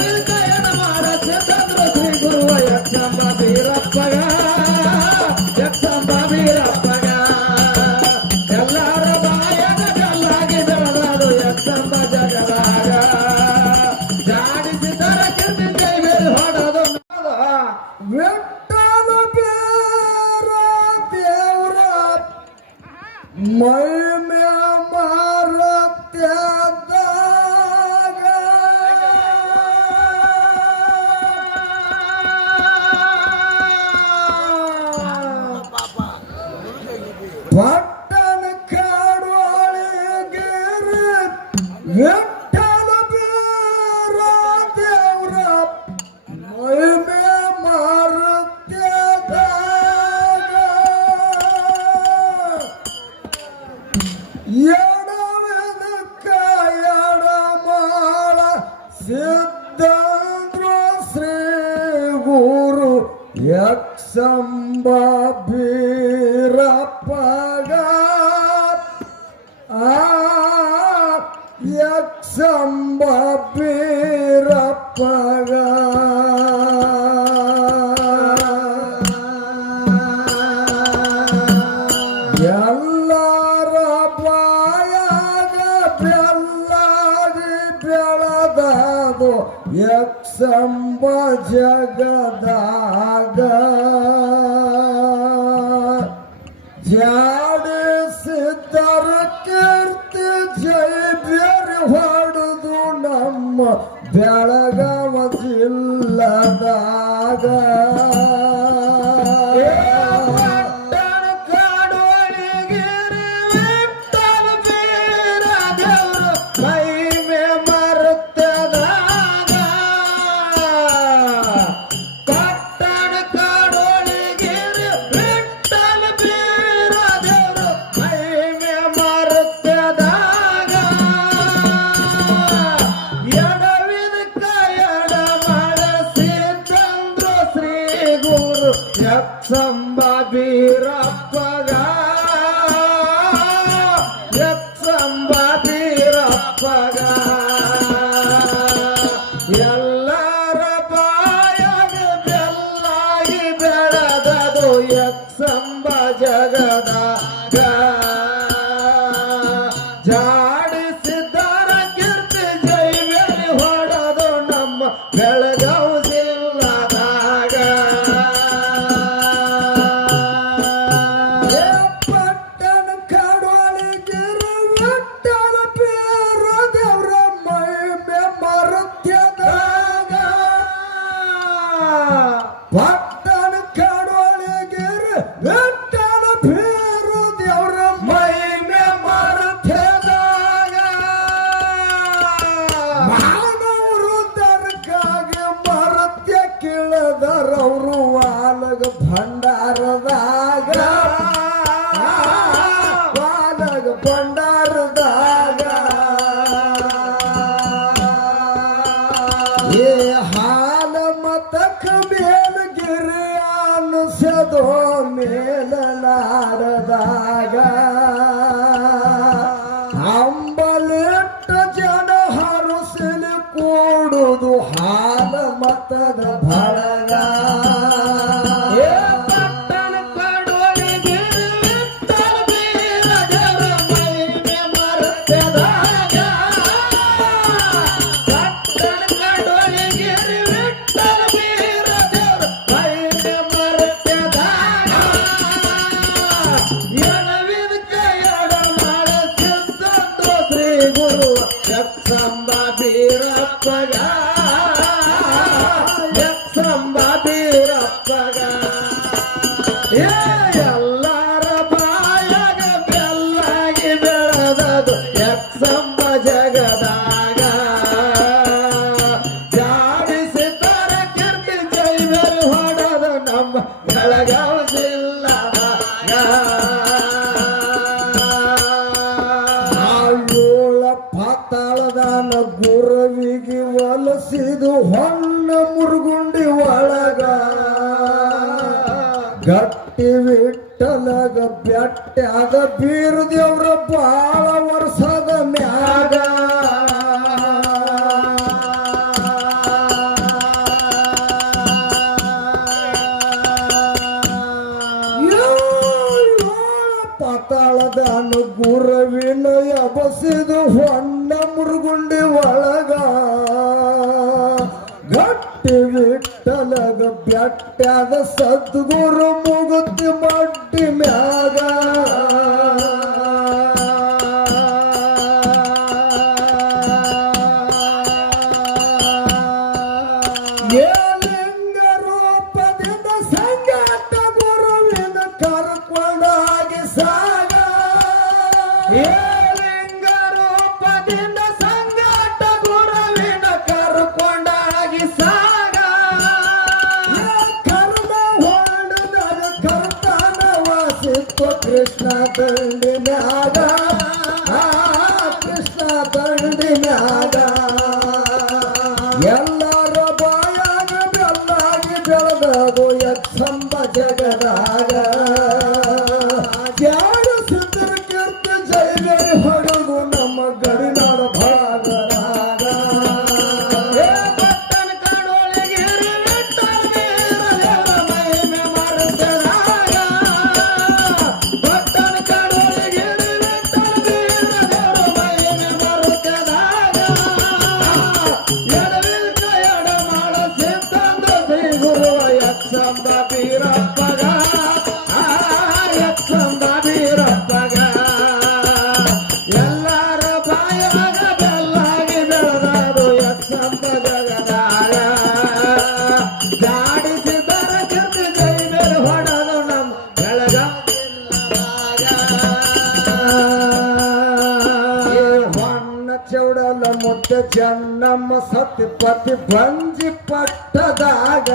கருத்த para போடு ಏ Yeah. ಚೆನ್ನಮ್ಮ ಸತಿಪತಿ ಬಂಜಿ ಪಟ್ಟದಾಗ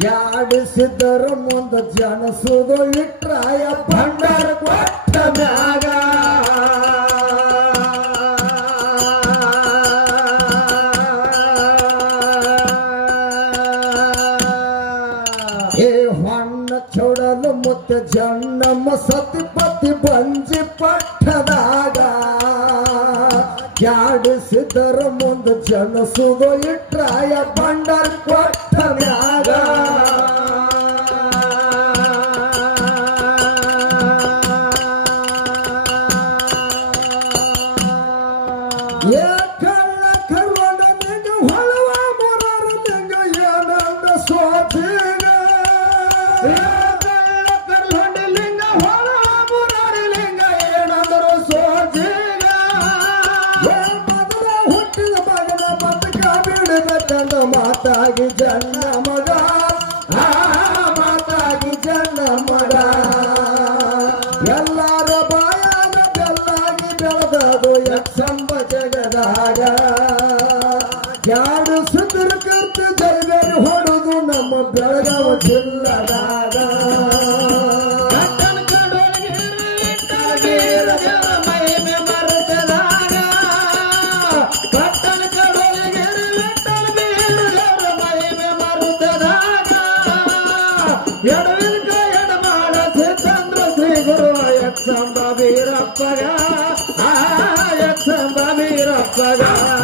ಜಾಡಿಸಿದರು ಮುಂದ ಜನಸುದು ಇಟ್ರಾಯ ಭಂಡಾರ ಕೊಟ್ಟ ಮ್ಯಾಗ. ಏ ಹೊಣ್ಣ ಮುತ್ತ ಜನ್ನಮ್ಮ ಸ ಕ್ಯಾಡಿಸಿದರ ಮುಂದ ಜನಸುದು ಬಂಡರ್ ಕೊಟ್ಟ ಮ್ಯಾಗ. Sarah.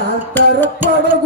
யார் தரப்படும்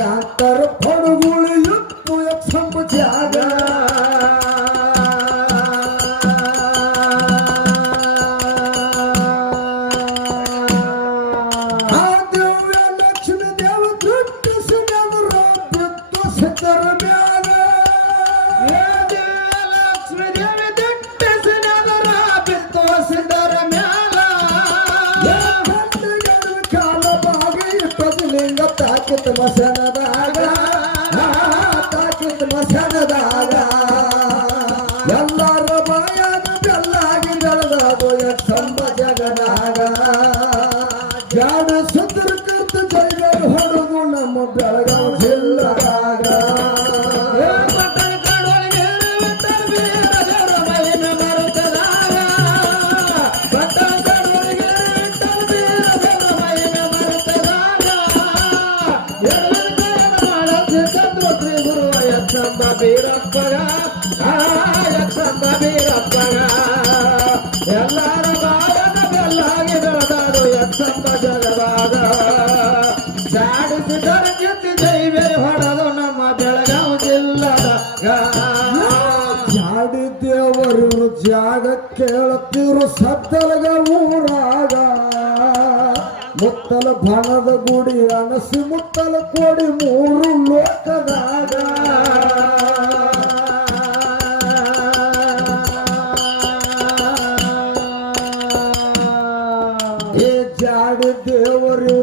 ಕಟ್ಟಿ ಕಾಂತಾರ ಪಡಗುಳಿ ಎತ್ತು ಸಂಬ ಜಾಗ. ಆ ಬೀರಪ್ಪಗ ಆ ಯಕ್ಷಂಬ ಬೀರಪ್ಪಗ ಎಲ್ಲರ ಬಾಯನ ಬೆಲ್ಲಾಗಿ ಬೆಳೆದಾರು ಯಕ್ಷಂಬ ಜಲವಾದ. ಜಾಡಿಸಿದರ ಜೊತೆ ಜೈವೇ ಹೊಡೆದು ನಮ್ಮ ಬೆಳಗಾವಿ ಜಿಲ್ಲದ ಜಾಡಿದ್ದೇವರು ದೇವರು ಜಾಗ ಕೇಳುತ್ತಿರು, ಸದ್ದಲಗ ಊರಾಗ. ಮುತ್ತಲ ಬಣದ ಗುಡಿ ಅನಸಿ ಮುತ್ತಲ ಕೋಡಿ ಮೂರು ಲೋಕದಾಗ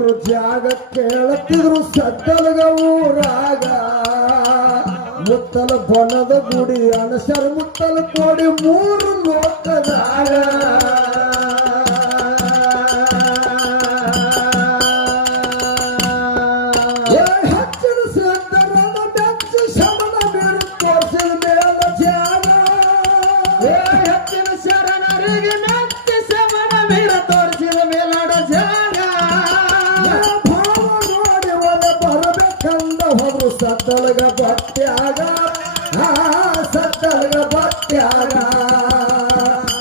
ಇವರು ಜಾಗ ಕೇಳುತ್ತಿದ್ರು ಸದ್ದಲಗ ಊರಾಗ. ಮುತ್ತಲ ಬಣದ ಗುಡಿ ಅನಸರ್ ಮುತ್ತಲ ಕೋಡಿ ಮೂರು ಲೋಕದಾಗ. ಹೋದ್ರು ಸತ್ತಲಗ ಬಟ್ಟ್ಯಾಗ ಸತ್ತಲಗ ಬಟ್ಟ್ಯಾಗ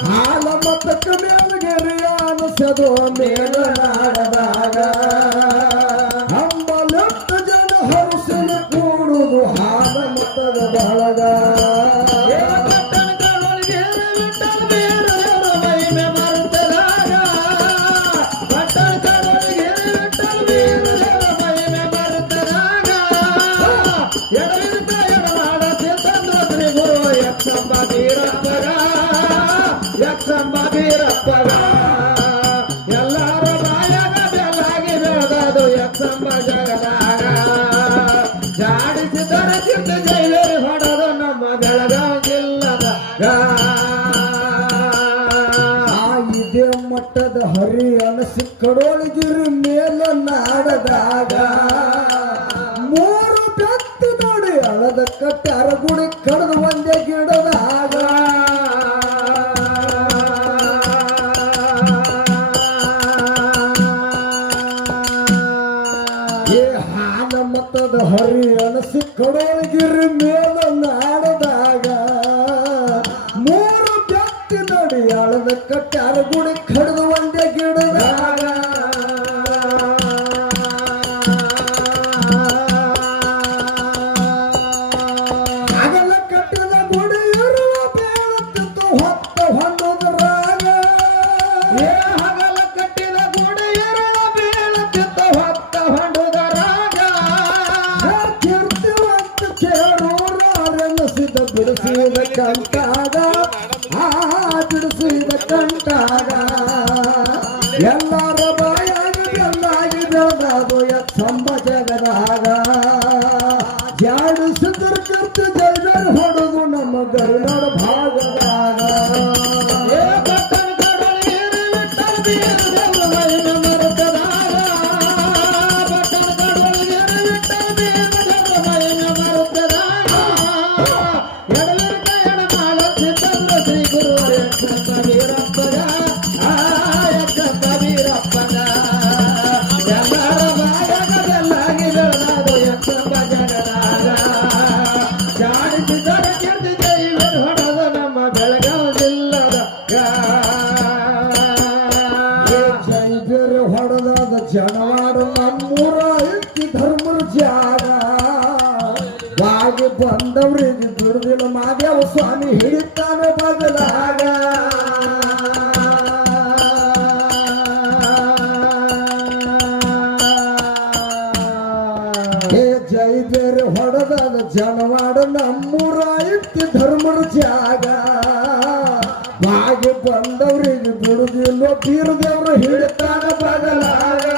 ಹಾಲ ಮತಕ್ಕ ಮೇಲ್ಗೆರಿಯ ಅನಿಸದು ಸದೋ ನಾಡದಾಗ ಬೀರಪ್ಪಗ ಎಲ್ಲರ ಬಾಯಾಗ ಬೆಲ್ಲಾಗಿ ಬೆಳೆದದು ನಮ್ಮ ಆ ಮಟ್ಟದ ಹರಿ ಅನಸು ಕಡೋಳಗಿರಿ ಮೇಲ ನಾಡದಾಗ. ಹಾನ ಮತ್ತದ ಹರಿ ಅನಸಿ ಕಡೋಳಗಿರಿ ಮೇಲ ನಾಡದಾಗ. ಮೂರು ಬೆತ್ತಿ ನಡಿ ಅಳದ ಕಟ್ಟಾರ ಗುಡಿ ಕಡಿದು ಒಂದೇ ಗಿಡದಾಗ ಕೊಟ್ಟಾಗ ಎಲ್ಲ ಬಾಗಿ ಬಂದವ್ರಿಗೆ ಬಿಡುದಿಲ್ಲ ಬೀರದೇವ್ರು ಹಿಡಿತಾನ ಬದಲಾಗ